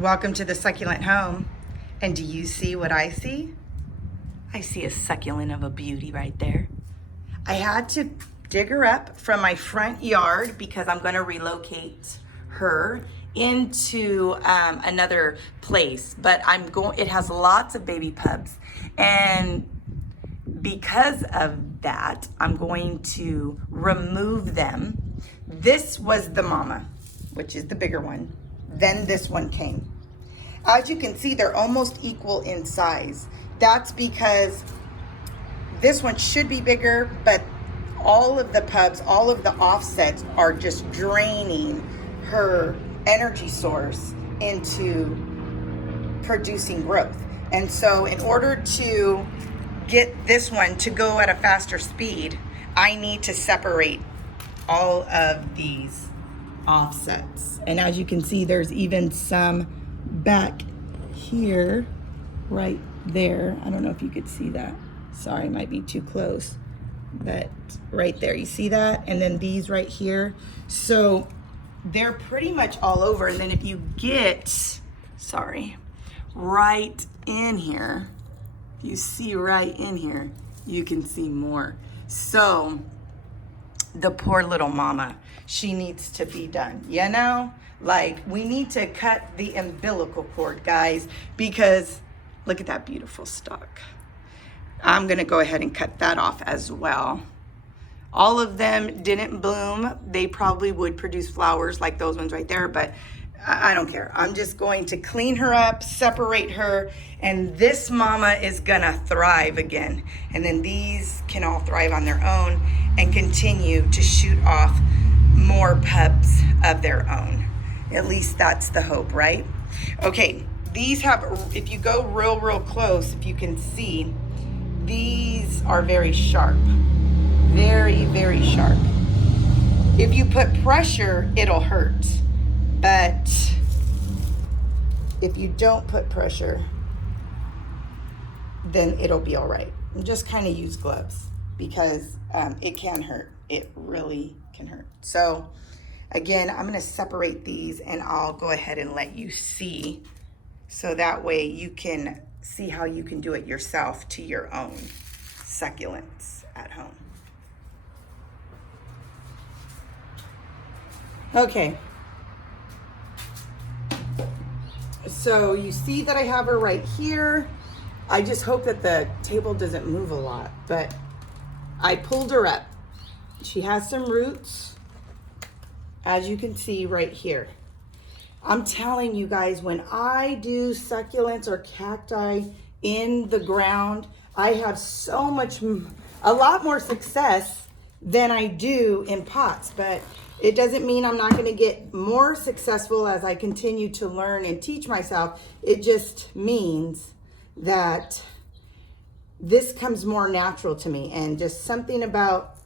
Welcome to the Succulent Home. And do you see what I see? I see a succulent of a beauty right there. I had to dig her up from my front yard because I'm gonna relocate her into another place, but it has lots of baby pups. And because of that, I'm going to remove them. This was the mama, which is the bigger one. Then this one came. As you can see, they're almost equal in size. That's because this one should be bigger, but all of the pups, all of the offsets are just draining her energy source into producing growth. And so in order to get this one to go at a faster speed, I need to separate all of these offsets. And as you can see, there's even some back here, right there. I don't know if you could see that. Sorry, it might be too close, but right there, you see that? And then these right here. So they're pretty much all over. And then if you get, right in here, if you see right in here, you can see more. So the poor little mama, she needs to be done, you know? Like, we need to cut the umbilical cord, guys, because look at that beautiful stalk. I'm gonna go ahead and cut that off as well. All of them didn't bloom. They probably would produce flowers like those ones right there, but I don't care. I'm just going to clean her up, separate her, and this mama is gonna thrive again. And then these can all thrive on their own and continue to shoot off more pups of their own. At least that's the hope, right? Okay, these have, if you go real close, if you can see, these are very sharp. Very sharp. If you put pressure, it'll hurt. But if you don't put pressure, then it'll be all right. And just kind of use gloves because it can hurt. It really can hurt. So again, I'm gonna separate these and I'll go ahead and let you see. So that way you can see how you can do it yourself to your own succulents at home. Okay. So you see that I have her right here. I just hope that the table doesn't move a lot, but I pulled her up. She has some roots, as you can see right here. I'm telling you guys, when I do succulents or cacti in the ground, I have a lot more success than I do in pots, but it doesn't mean I'm not going to get more successful as I continue to learn and teach myself. It just means that this comes more natural to me, and just something about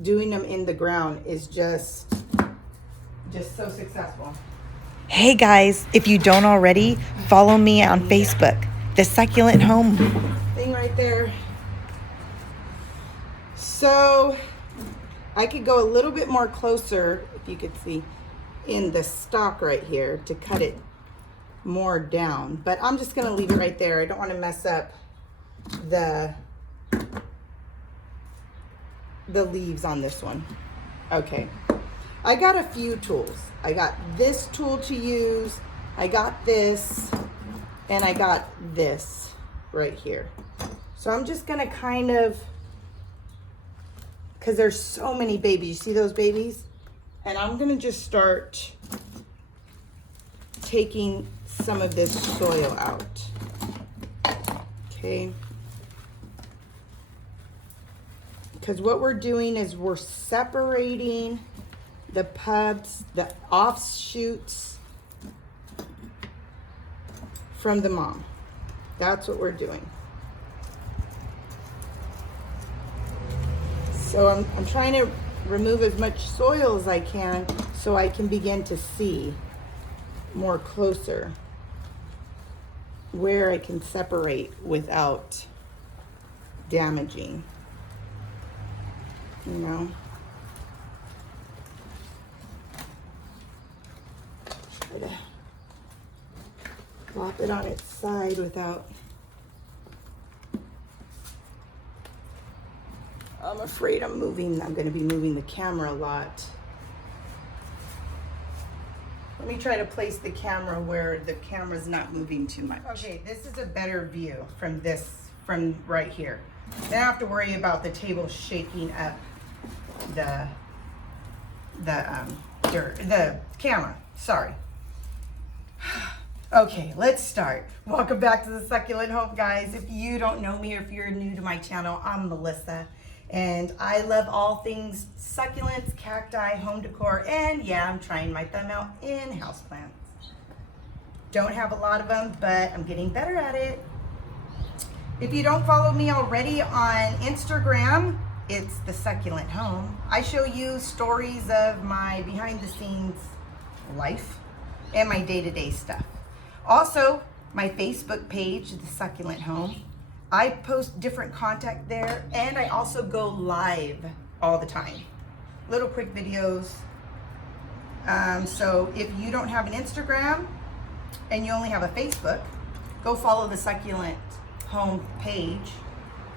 doing them in the ground is just so successful. Hey guys, if you don't already, follow me on Facebook, The Succulent Home. Thing right there. So I could go a little bit more closer, if you could see, in the stalk right here to cut it more down. But I'm just gonna leave it right there. I don't wanna mess up the leaves on this one. Okay, I got a few tools. I got this tool to use, I got this, and I got this right here. So I'm just gonna kind of, because there's so many babies, you see those babies? And I'm gonna just start taking some of this soil out. Okay. Because what we're doing is we're separating the pups, the offshoots from the mom. That's what we're doing. So I'm trying to remove as much soil as I can so I can begin to see more closer where I can separate without damaging, you know. try to flop it on its side without... I'm afraid I'm going to be moving the camera a lot. Let me try to place the camera where the camera's not moving too much. Okay, this is a better view from right here. Then I don't have to worry about the table shaking up the camera. Sorry. Okay, let's start. Welcome back to the Succulent Home, guys. If you don't know me or if you're new to my channel, I'm Melissa. And I love all things succulents, cacti, home decor, and yeah, I'm trying my thumb out in houseplants. Don't have a lot of them, but I'm getting better at it. If you don't follow me already on Instagram, it's the Succulent Home. I show you stories of my behind the scenes life and my day-to-day stuff. Also, my Facebook page, the Succulent Home. I post different content there, and I also go live all the time. Little quick videos. So if you don't have an Instagram and you only have a Facebook, go follow the Succulent Home page.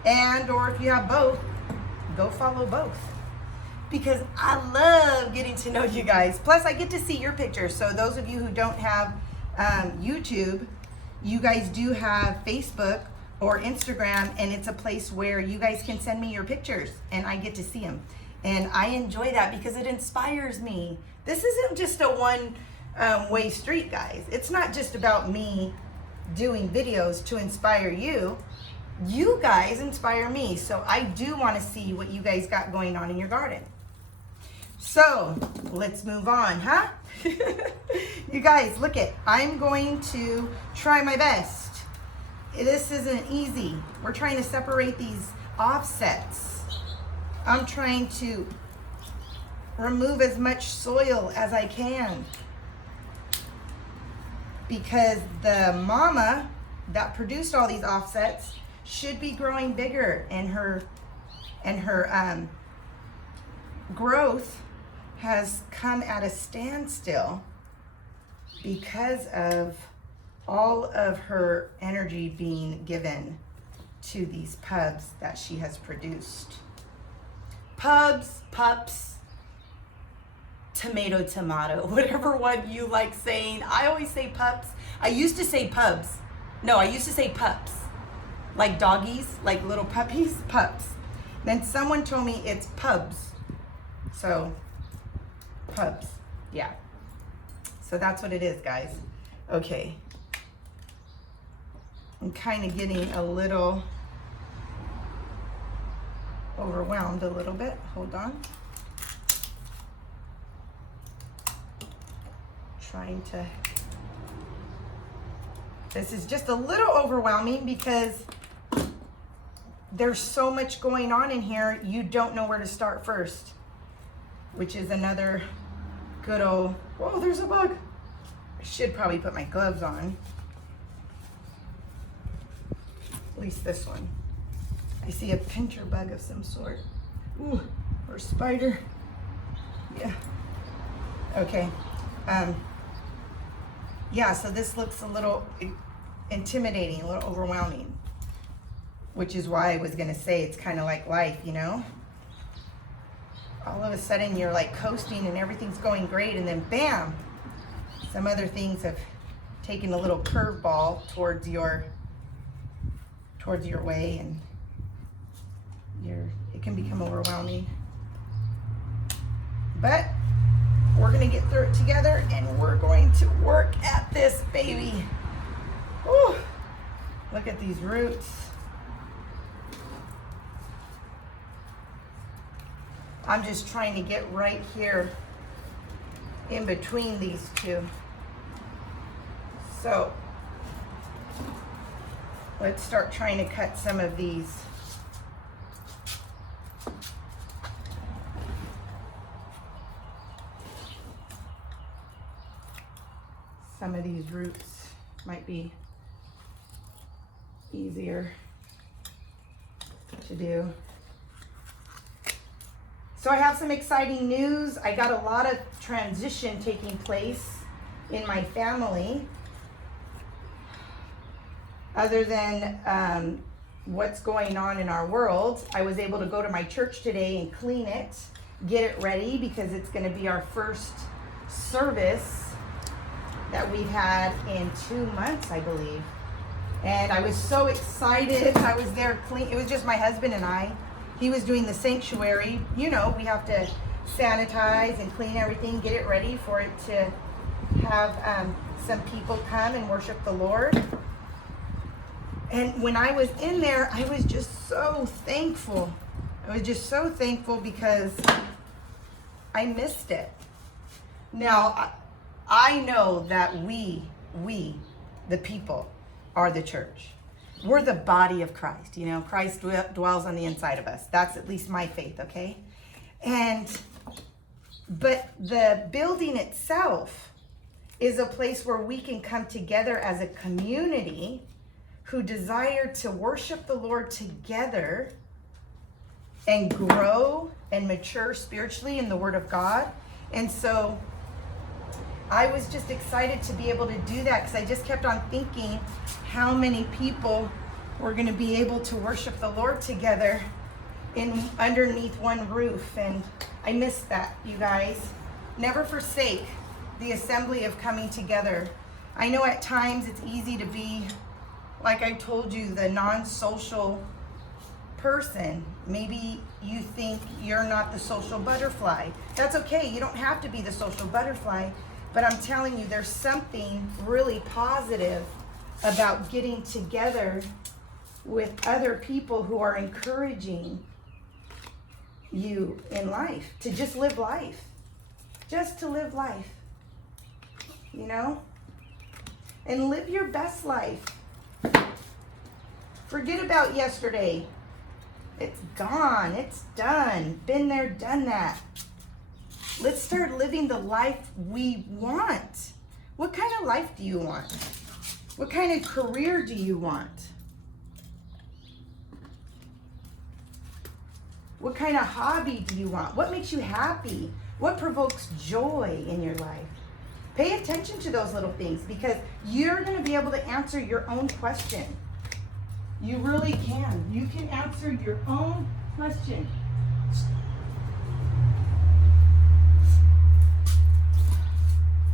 And or if you have both, go follow both. Because I love getting to know you guys. Plus I get to see your pictures. So those of you who don't have YouTube, you guys do have Facebook or Instagram, and it's a place where you guys can send me your pictures and I get to see them. And I enjoy that because it inspires me. This isn't just a one-way street, guys. It's not just about me doing videos to inspire you. You guys inspire me. So I do want to see what you guys got going on in your garden. So let's move on, huh? You guys, look it. I'm going to try my best. This isn't easy. We're trying to separate these offsets. I'm trying to remove as much soil as I can because the mama that produced all these offsets should be growing bigger, and her growth has come at a standstill because of all of her energy being given to these pubs that she has produced. Pubs, pups, tomato, whatever one you like saying. I always say pups. I used to say pubs. No, I used to say pups. Like doggies, like little puppies, pups. Then someone told me it's pubs. So, pubs, yeah. So that's what it is, guys. Okay. I'm kind of getting a little overwhelmed a little bit. Hold on. Trying to... This is just a little overwhelming because there's so much going on in here, you don't know where to start first, which is another good old... Whoa, there's a bug. I should probably put my gloves on. At least this one. I see a pincher bug of some sort. Ooh, or a spider. Yeah. Okay. Yeah, so this looks a little intimidating, a little overwhelming, which is why I was gonna say it's kind of like life, you know? All of a sudden you're like coasting and everything's going great, and then bam, some other things have taken a little curveball towards your way, and it can become overwhelming. But we're gonna get through it together, and we're going to work at this baby. Ooh, look at these roots. I'm just trying to get right here in between these two. So let's start trying to cut some of these. Some of these roots might be easier to do. So I have some exciting news. I got a lot of transition taking place in my family, other than what's going on in our world. I was able to go to my church today and clean it, get it ready, because it's going to be our first service that we've had in 2 months, I believe. And I was so excited. I was there clean. It was just my husband and I. He was doing the sanctuary. You know, we have to sanitize and clean everything, get it ready for it to have some people come and worship the Lord. And when I was in there, I was just so thankful. I was just so thankful because I missed it. Now, I know that we, the people, are the church. We're the body of Christ. You know, Christ dwells on the inside of us. That's at least my faith, okay? But the building itself is a place where we can come together as a community who desire to worship the Lord together and grow and mature spiritually in the Word of God. And so I was just excited to be able to do that, because I just kept on thinking how many people were going to be able to worship the Lord together underneath one roof. And I missed that, you guys. Never forsake the assembly of coming together. I know at times it's easy to be, like I told you, the non-social person. Maybe you think you're not the social butterfly. That's okay. You don't have to be the social butterfly. But I'm telling you, there's something really positive about getting together with other people who are encouraging you in life, to just live life. Just to live life. You know? And live your best life. Forget about yesterday. It's gone. It's done. Been there, done that. Let's start living the life we want. What kind of life do you want? What kind of career do you want? What kind of hobby do you want? What makes you happy? What provokes joy in your life? Pay attention to those little things, because you're going to be able to answer your own question. You really can. You can answer your own question.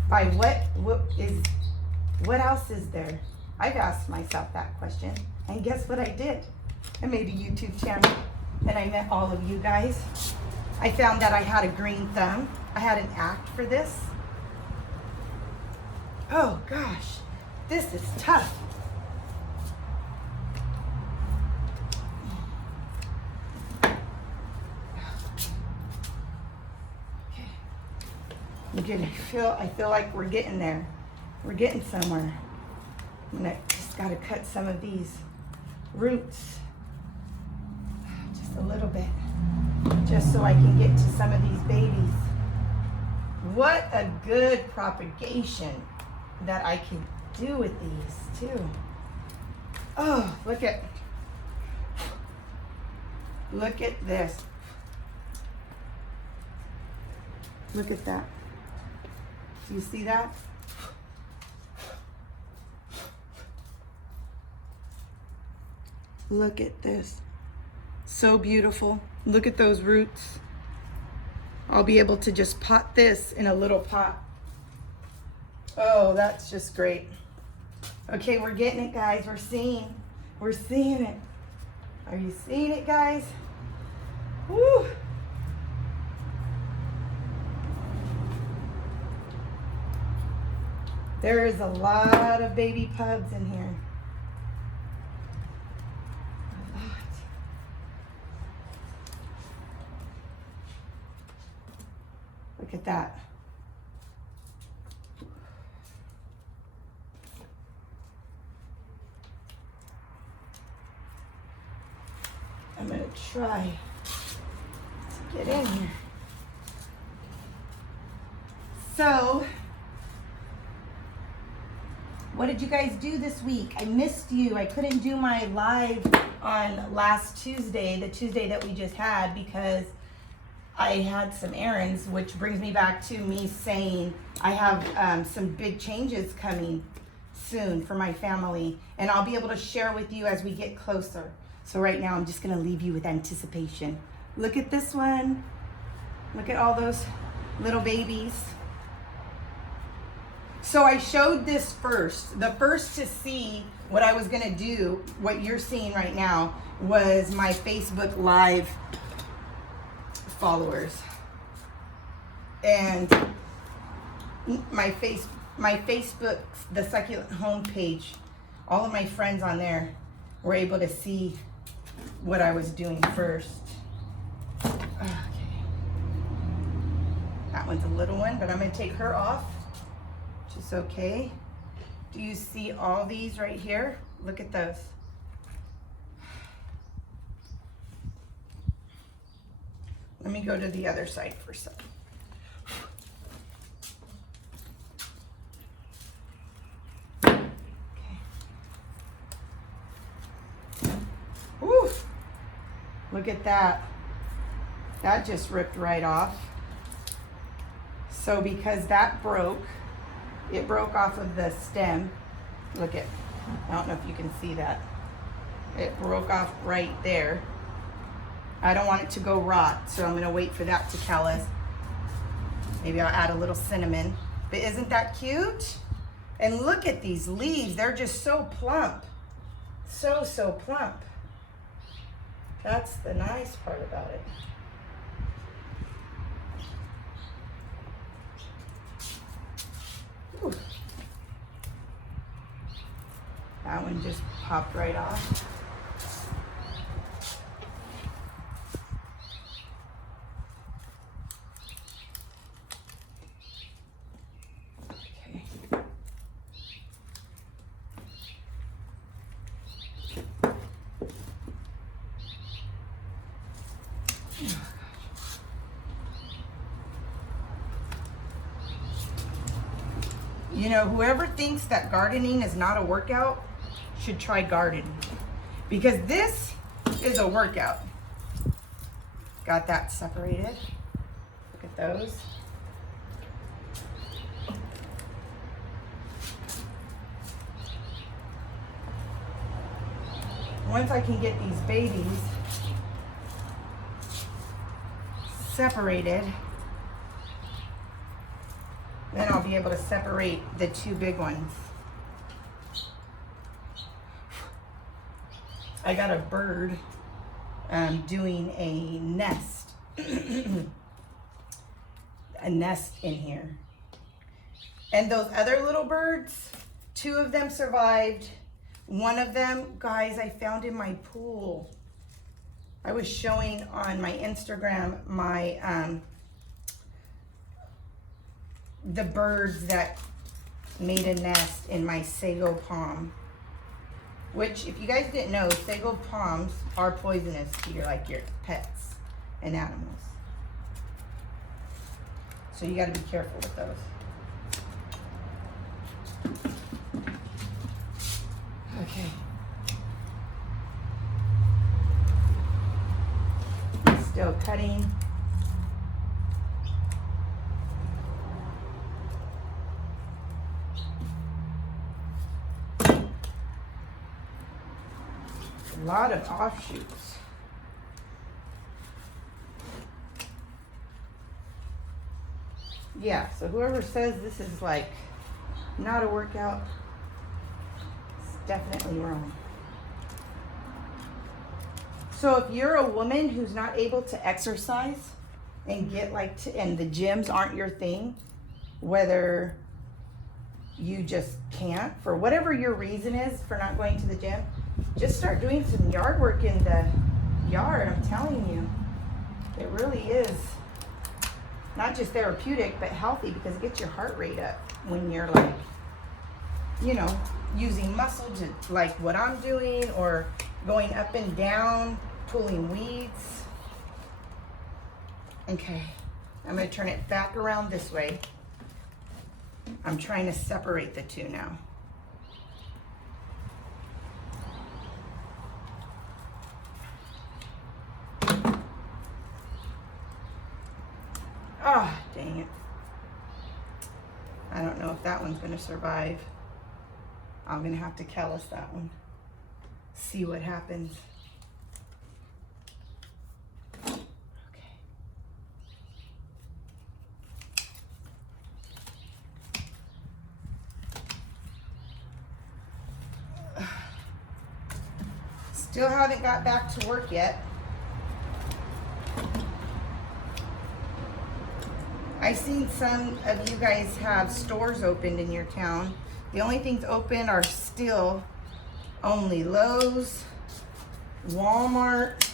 By what else is there? I've asked myself that question, and guess what I did? I made a YouTube channel, and I met all of you guys. I found that I had a green thumb. I had an act for this. Oh gosh, this is tough. I feel like we're getting there. We're getting somewhere. Just gotta cut some of these roots. Just a little bit. Just so I can get to some of these babies. What a good propagation that I can do with these too. Oh, look at this. Look at that. Do you see that? Look at this. So beautiful. Look at those roots. I'll be able to just pot this in a little pot. Oh, that's just great. Okay, we're getting it, guys. We're seeing it. Are you seeing it, guys? Woo! There is a lot of baby pugs in here. A lot. Look at that. I'm going to try to get in here. So, what did you guys do this week? I missed you. I couldn't do my live on last Tuesday, the Tuesday that we just had, because I had some errands, which brings me back to me saying I have some big changes coming soon for my family, and I'll be able to share with you as we get closer. So right now I'm just gonna leave you with anticipation. Look at this one. Look at all those little babies. So I showed this first. The first to see what I was gonna do, what you're seeing right now, was my Facebook Live followers. And my Facebook, the Succulent Home page, all of my friends on there were able to see what I was doing first. Okay. That one's a little one, but I'm gonna take her off, which is okay. Do you see all these right here? Look at those. Let me go to the other side for a second. Okay. Woo! Look at that. That just ripped right off. So because that broke, it broke off of the stem. Look at, I don't know if you can see that. It broke off right there. I don't want it to go rot, so I'm gonna wait for that to callus. Maybe I'll add a little cinnamon. But isn't that cute? And look at these leaves, they're just so plump. So plump. That's the nice part about it. Ooh. That one just popped right off. You know, whoever thinks that gardening is not a workout should try gardening, because this is a workout. Got that separated. Look at those. Once I can get these babies separated, then I'll be able to separate the two big ones. I got a bird doing a nest, a nest in here. And those other little birds, 2 of them survived. One of them, guys, I found in my pool. I was showing on my Instagram my the birds that made a nest in my sago palm, which, if you guys didn't know, sago palms are poisonous to your pets and animals. So you got to be careful with those. Okay. Still cutting. A lot of offshoots. Yeah, so whoever says this is like not a workout, it's definitely wrong. So if you're a woman who's not able to exercise and get and the gyms aren't your thing, whether you just can't, for whatever your reason is for not going to the gym, just start doing some yard work in the yard. I'm telling you, it really is not just therapeutic, but healthy, because it gets your heart rate up when you're using muscle to like what I'm doing, or going up and down, pulling weeds. Okay, I'm gonna turn it back around this way. I'm trying to separate the two now. I don't know if that one's gonna survive. I'm gonna have to callus that one. See what happens. Still haven't got back to work yet. I've seen some of you guys have stores opened in your town. The only things open are still only Lowe's, Walmart,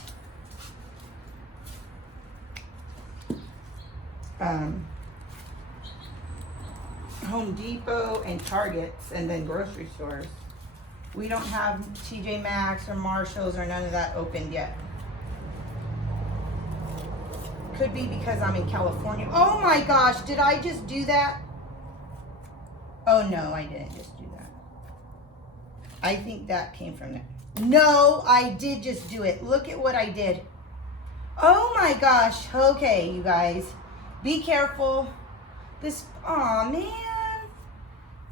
Home Depot, and Targets, and then grocery stores. We don't have TJ Maxx or Marshalls or none of that opened yet. Could be because I'm in California. Oh my gosh, did I just do that? Oh no, I didn't just do that. I think that came from there. No, I did just do it. Look at what I did. Oh my gosh. Okay, you guys. Be careful. This, aw man.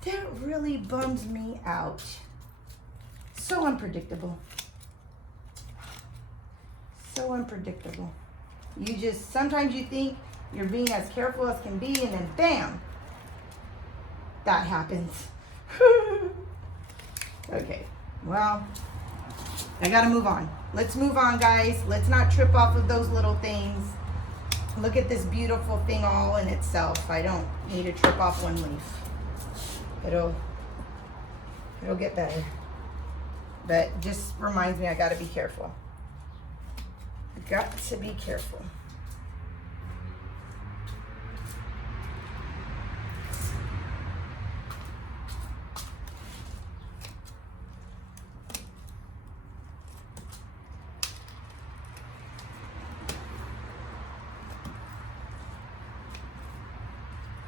That really bums me out. So unpredictable. So unpredictable. You just, sometimes you think you're being as careful as can be, and then bam, that happens. Okay, well, I gotta move on. Let's move on, guys. Let's not trip off of those little things. Look at this beautiful thing all in itself. I don't need to trip off one leaf. It'll get better. But just reminds me I gotta be careful. I got to be careful.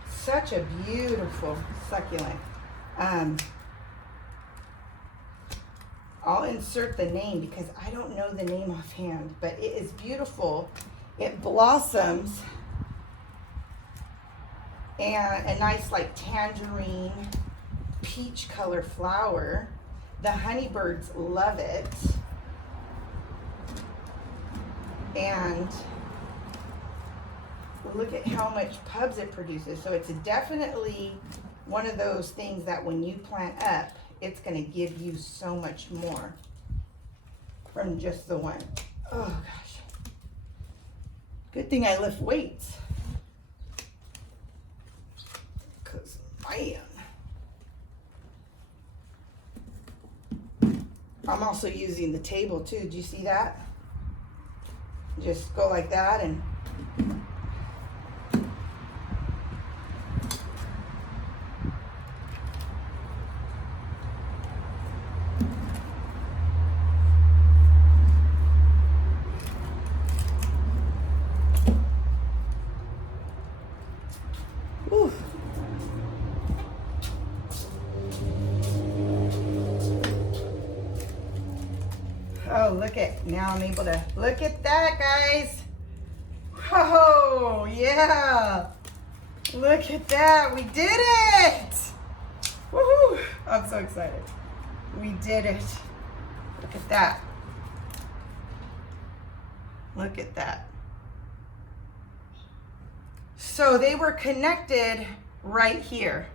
Such a beautiful succulent. I'll insert the name because I don't know the name offhand, but it is beautiful. It blossoms and a nice like tangerine peach color flower. The honeybirds love it. And look at how much pubs it produces. So it's definitely one of those things that when you plant up, it's going to give you so much more from just the one. Oh gosh. Good thing I lift weights. Because, man. I'm also using the table too. Do you see that? Just go like that and oh, look at, now I'm able to, look at that, guys. Oh, yeah. Look at that. We did it. Woohoo. I'm so excited. We did it. Look at that. Look at that. So they were connected right here.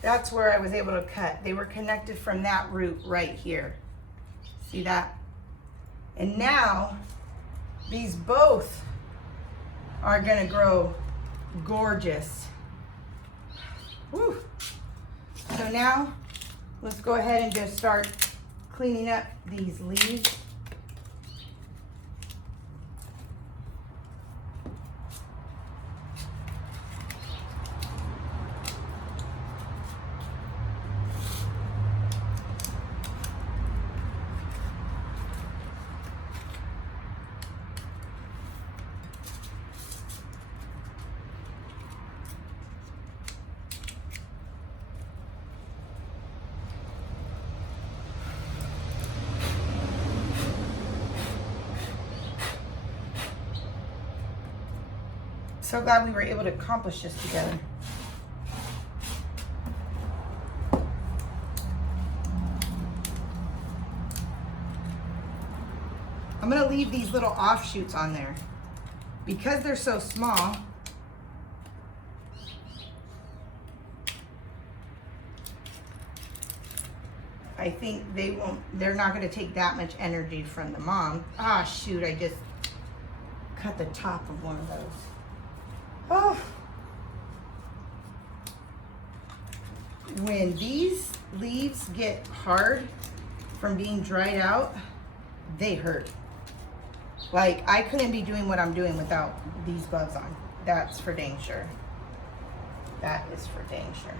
That's where I was able to cut. They were connected from that root right here. See that? And now these both are gonna grow gorgeous. Woo. So now let's go ahead and just start cleaning up these leaves. So glad we were able to accomplish this together. I'm gonna leave these little offshoots on there because they're so small. I think they're not gonna take that much energy from the mom. Ah, shoot, I just cut the top of one of those. Oh. When these leaves get hard from being dried out, they hurt. Like, I couldn't be doing what I'm doing without these gloves on. That's for dang sure. That is for dang sure.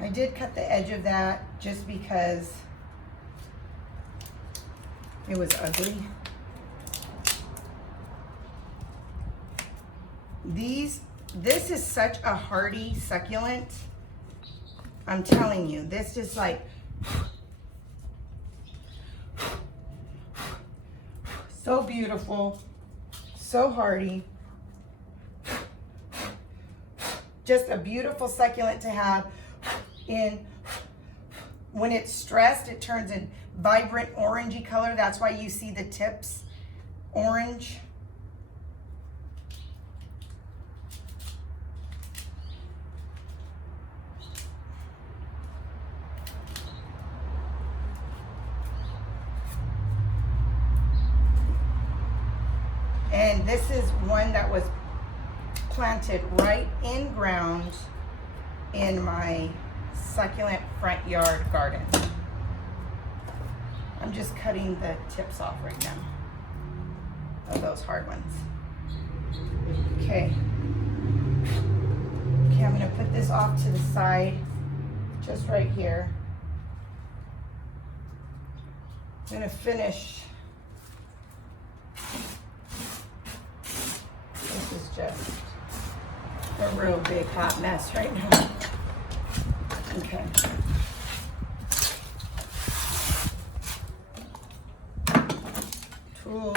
I did cut the edge of that just because it was ugly. This is such a hardy succulent. I'm telling you, this is like so beautiful, so hardy. Just a beautiful succulent to have. When it's stressed, it turns in vibrant orangey color. That's why you see the tips orange. And this is one that was planted right in ground in my succulent front yard garden. I'm just cutting the tips off right now of those hard ones. Okay. Okay, I'm gonna put this off to the side, just right here. I'm gonna finish. This is just a real big hot mess right now. Okay. Tools.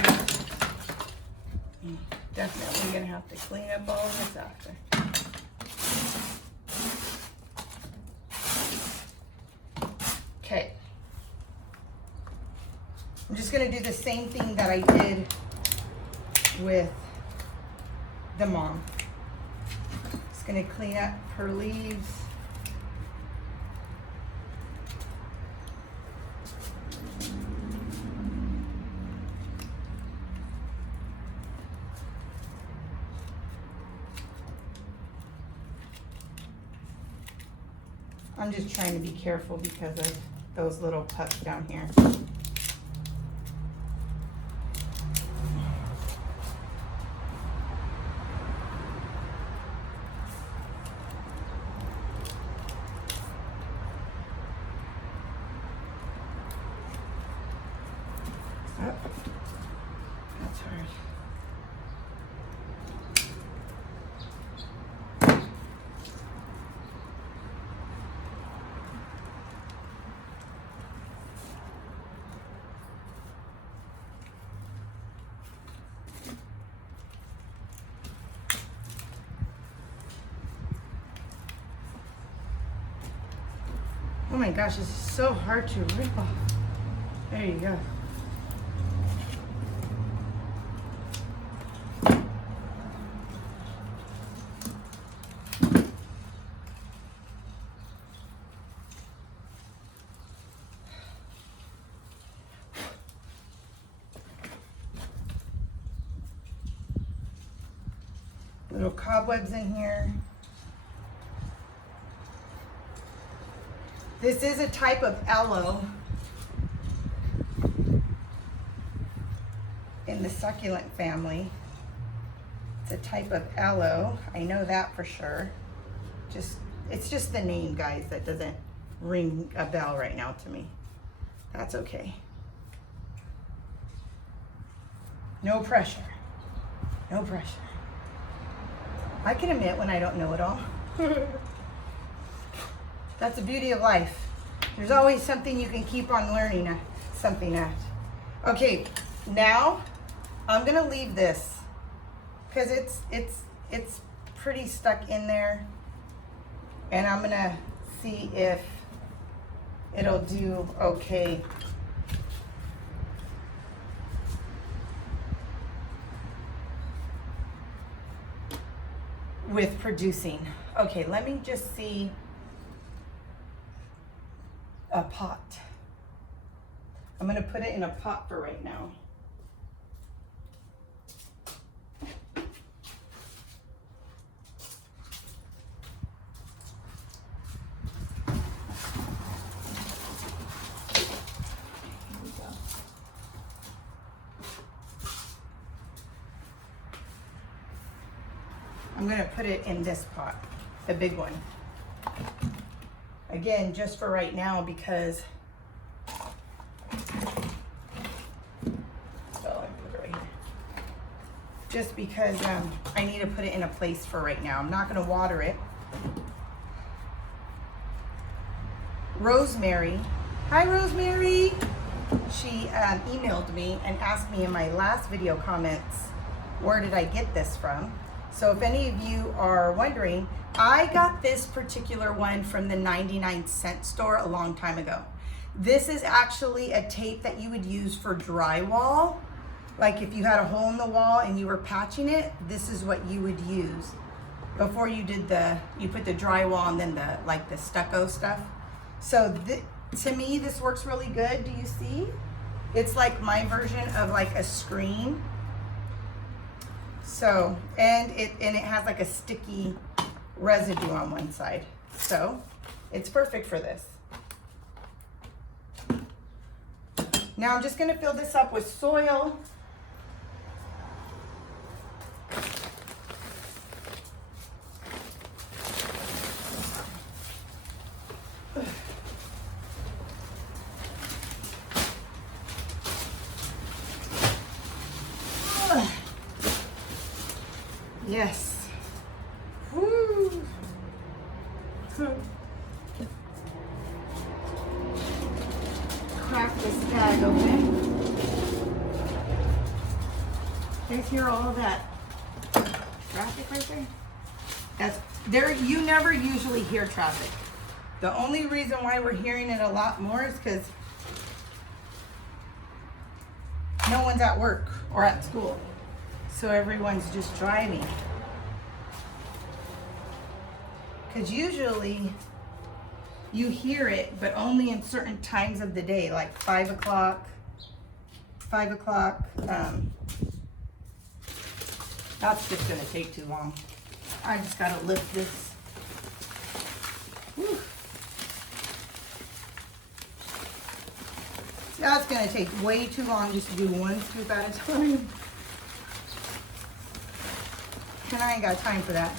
Definitely gonna have to clean up all this after. Okay. I'm just gonna do the same thing that I did with the mom. Just gonna clean up her leaves. I'm just trying to be careful because of those little pups down here. Oh, that's hard. Oh my gosh, this is so hard to rip off. There you go. Little cobwebs in here. This is a type of aloe in the succulent family. It's a type of aloe. I know that for sure. It's just the name, guys, that doesn't ring a bell right now to me. That's okay. No pressure. No pressure. I can admit when I don't know it all. That's the beauty of life. There's always something you can keep on learning something at. Okay, now I'm gonna leave this because it's pretty stuck in there, and I'm gonna see if it'll do okay. With producing. Okay, let me just see a pot. I'm gonna put it in a pot for right now. I'm gonna put it in this pot, the big one. Again, just for right now because, just because I need to put it in a place for right now. I'm not gonna water it. Rosemary, hi Rosemary. She emailed me and asked me in my last video comments, where did I get this from? So if any of you are wondering, I got this particular one from the 99-cent store a long time ago. This is actually a tape that you would use for drywall. Like if you had a hole in the wall and you were patching it, this is what you would use. Before you did you put the drywall and then the stucco stuff. So to me, this works really good. Do you see? It's like my version of like a screen. So, and it has like a sticky residue on one side. So it's perfect for this. Now I'm just gonna fill this up with soil. Yes. Woo. Crack this bag open. You guys hear all of that traffic right there? That's there. You never usually hear traffic. The only reason why we're hearing it a lot more is because no one's at work or at school. So everyone's just driving. Because usually you hear it, but only in certain times of the day, like 5 o'clock. That's just gonna take too long. I just gotta lift this. Whew. That's gonna take way too long just to do one scoop at a time. And I ain't got time for that.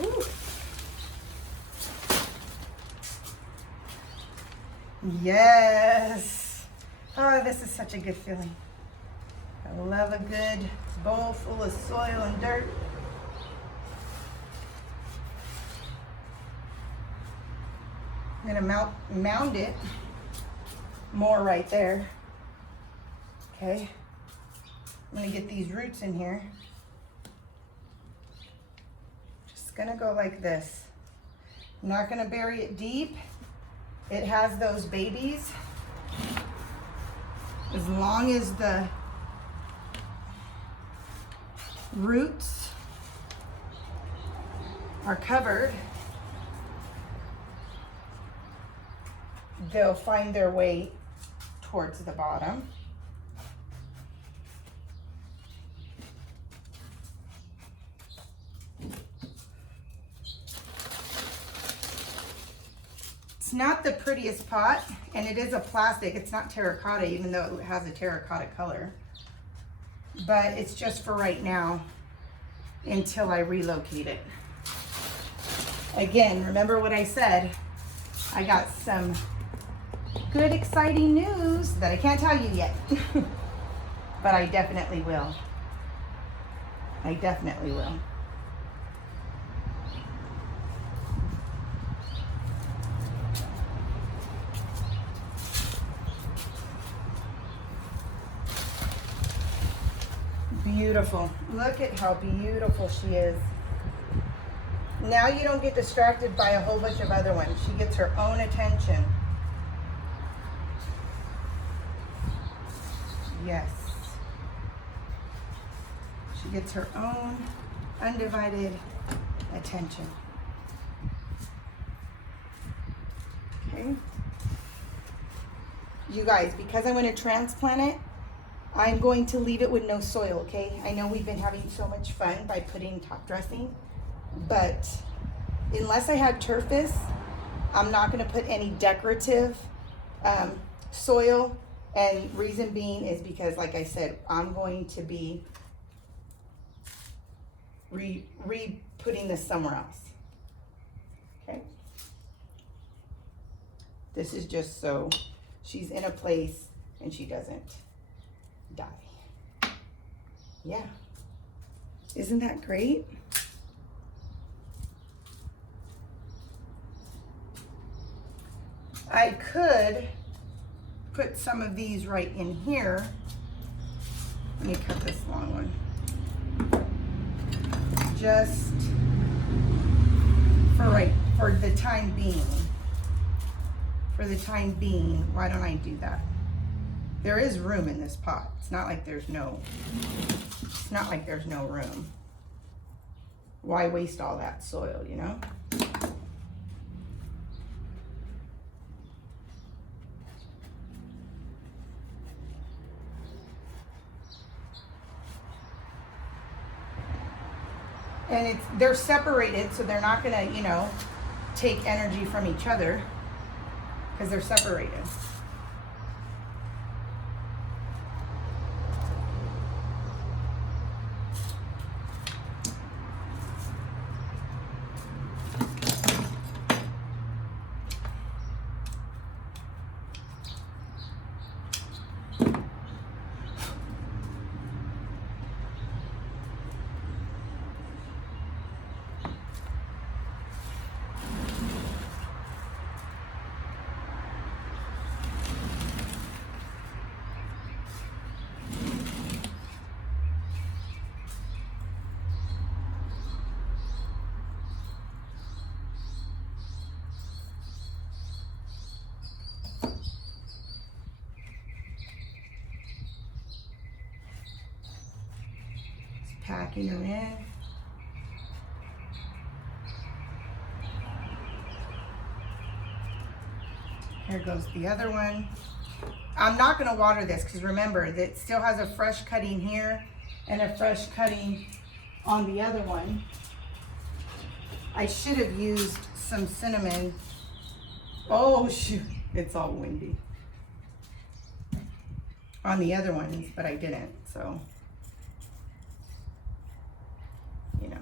Ooh. Yes. Oh, this is such a good feeling. I love a good bowl full of soil and dirt. I'm gonna mound it more right there. Okay, I'm gonna get these roots in here. Just gonna go like this. I'm not gonna bury it deep. It has those babies. As long as the roots are covered, they'll find their way towards the bottom. It's not the prettiest pot, and it is a plastic. It's not terracotta, even though it has a terracotta color. But it's just for right now until I relocate it. Again, remember what I said. I got some good, exciting news that I can't tell you yet, but I definitely will. I definitely will. Beautiful. Look at how beautiful she is. Now you don't get distracted by a whole bunch of other ones. She gets her own attention. Yes. She gets her own undivided attention. Okay. You guys, because I'm going to transplant it, I'm going to leave it with no soil, okay? I know we've been having so much fun by putting top dressing, but unless I had turfus, I'm not going to put any decorative soil. And reason being is because, like I said, I'm going to be re-putting this somewhere else. Okay? This is just so she's in a place and she doesn't die. Yeah. Isn't that great? I could put some of these right in here. Let me cut this long one. Just for the time being. For the time being, why don't I do that? There is room in this pot. It's not like there's no room. Why waste all that soil, you know? And they're separated, so they're not gonna, you know, take energy from each other because they're separated. Packing her in. Here goes the other one. I'm not going to water this because remember, it still has a fresh cutting here and a fresh cutting on the other one. I should have used some cinnamon. Oh shoot, it's all windy. On the other ones, but I didn't, so. You know.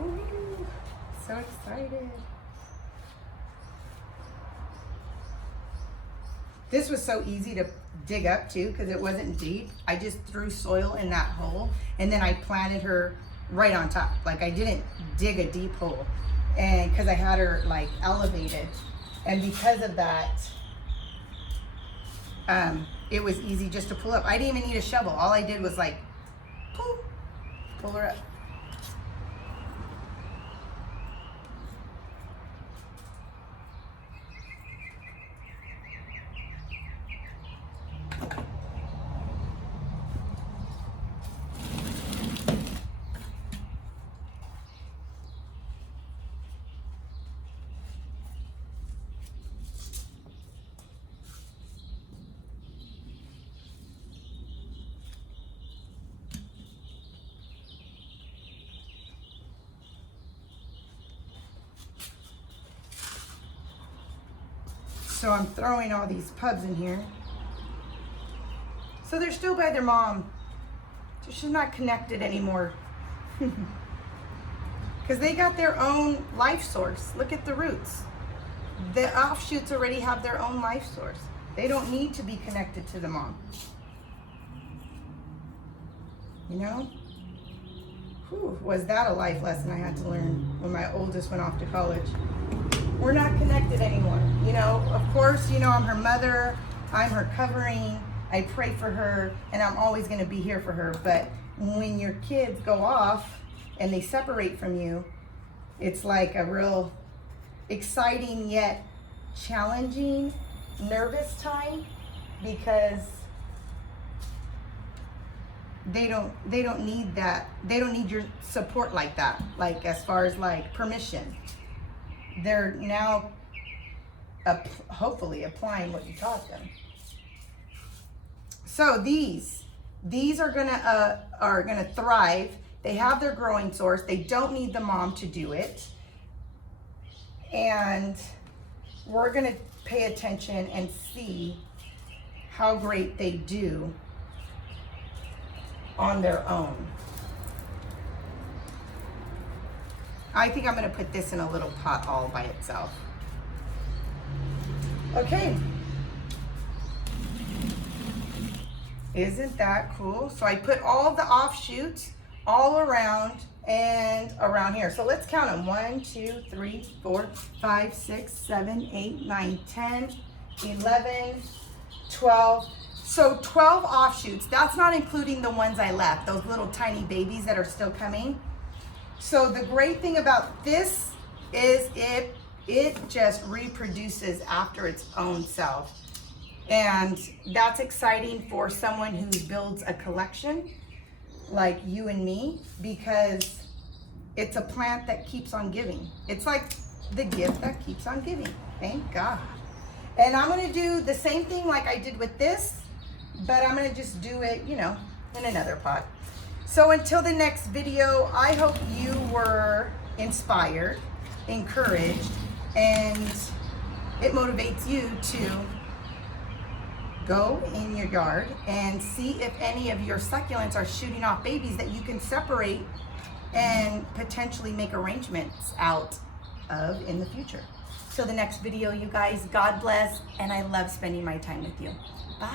Ooh, so excited. This was so easy to dig up too because it wasn't deep. I just threw soil in that hole and then I planted her right on top. Like I didn't dig a deep hole, and because I had her like elevated, and because of that, it was easy just to pull up. I didn't even need a shovel. All I did was like, pull her up. So I'm throwing all these pubs in here. So they're still by their mom. So she's not connected anymore. because they got their own life source. Look at the roots. The offshoots already have their own life source. They don't need to be connected to the mom. You know? Whew, was that a life lesson I had to learn when my oldest went off to college. We're not connected anymore. You know, of course, you know, I'm her mother, I'm her covering, I pray for her, and I'm always going to be here for her. But when your kids go off and they separate from you, it's like a real exciting yet challenging, nervous time, because they don't need that. They don't need your support like that, like as far as like permission. They're now hopefully applying what you taught them. So these are gonna thrive. They have their growing source. They don't need the mom to do it. And we're gonna pay attention and see how great they do on their own. I think I'm gonna put this in a little pot all by itself. Okay. Isn't that cool? So I put all the offshoots all around and around here. So let's count them. 1, 2, 3, 4, 5, 6, 7, 8, 9, 10, 11, 12. So 12 offshoots. That's not including the ones I left, those little tiny babies that are still coming. So the great thing about this is it just reproduces after its own self. And that's exciting for someone who builds a collection like you and me, because it's a plant that keeps on giving. It's like the gift that keeps on giving. Thank God. And I'm gonna do the same thing like I did with this, but I'm gonna just do it, you know, in another pot. So until the next video, I hope you were inspired, encouraged, and it motivates you to go in your yard and see if any of your succulents are shooting off babies that you can separate and potentially make arrangements out of in the future. Till the next video, you guys, God bless, and I love spending my time with you. Bye.